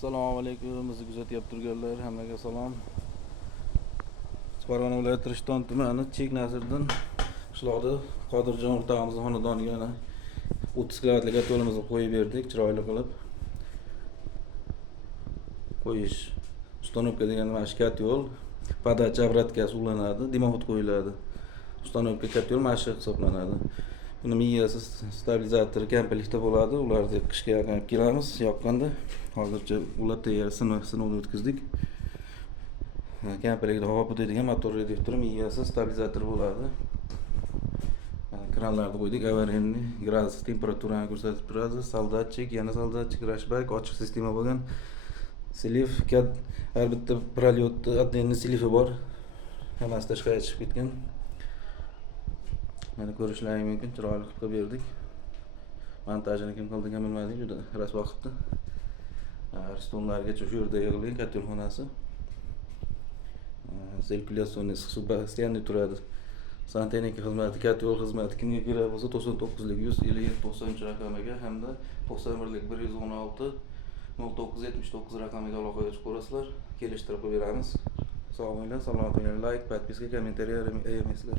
Assalomu alaykum, bizni kuzatyapti turganlar, hammaga salom. Farg'ona viloyati Rishton tumani Chek Nasriddin qishlog'ida Qodirjon o'rtog'imizning xonadoniga 30 kvadratlik yo'limizni qo'yib berdik, chiroyli qilib. Qo'yish ustanovka degani mana shu kat yo'l, podacha obраткasi ulanadi, dimoxod qo'yiladi. Ustanovka kat yo'l mana shu hisoblanadi. Buni miyasi stabilizatori komplektda bo'ladi. Ularni qishga yaqin kelamiz, yoqqanda. Hozircha ular tayyor sinovdan o'tkazdik. Komplektda havo pudaydigan motor reduktori, miyasi stabilizator bo'ladi. Kranlarni qo'ydik, avarinni, gradus temperaturani ko'rsatib turadi. Soldatchik, yana soldatchik, rashbak, ochiq sistema bo'lgan. Siliv, har bitta prolyotda отдельный silifi bor. Hammasi tashqariga chiqib ketgan. Mana ko'rishlaringiz mumkin, chiroyli qilib berdik. Montajini kim qildigan bilmadik, juda rasvo qilibdi. Stollarga shu yerda yig'ilgan katyolxonasi. Sirkulyatsionni issiq postoyanniy turadi. Santexnika xizmati, katyol xizmati kimga kerak bo'lsa 99lik 157 90 raqamiga hamda 91lik 116 0979 raqamiga aloqaga chiqib ko'rasizlar. Kelishtirib beramiz. Sog' bo'linglar, salomat bo'linglar. Like, podpiska, kommentariy ayamaysizlar.